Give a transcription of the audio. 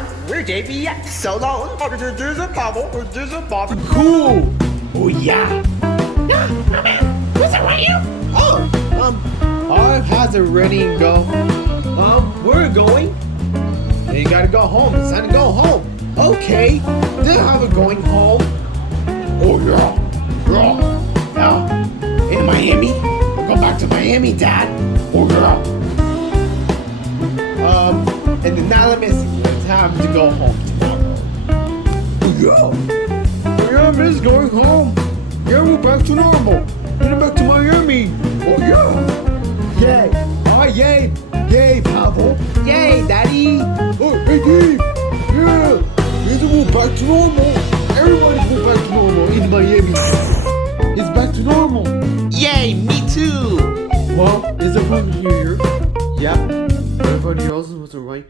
everyone. We're JVF. So long. This is Bobble. Cool. Oh yeah. No, my man. What's it with you? Oh, our has a ready and go. Where are you going? You gotta go home. It's time to go home. Okay. Then how we going home? Oh yeah. In Miami? We'll go back to Miami, Dad. Oh yeah. And then now let me see. It's time to go home tomorrow. Yeah, I'm just going home. Yeah, we're back to normal. We're back to Miami. Oh yeah. Yay. Oh yay. Yay, Pavel. Yay, Daddy. Oh, hey, Dave. Yeah. Yes, we're back to normal. Everybody's going back to normal in Miami. It's back to normal. Yay, me too. Well, is everybody here? Yep. Everybody else was alright.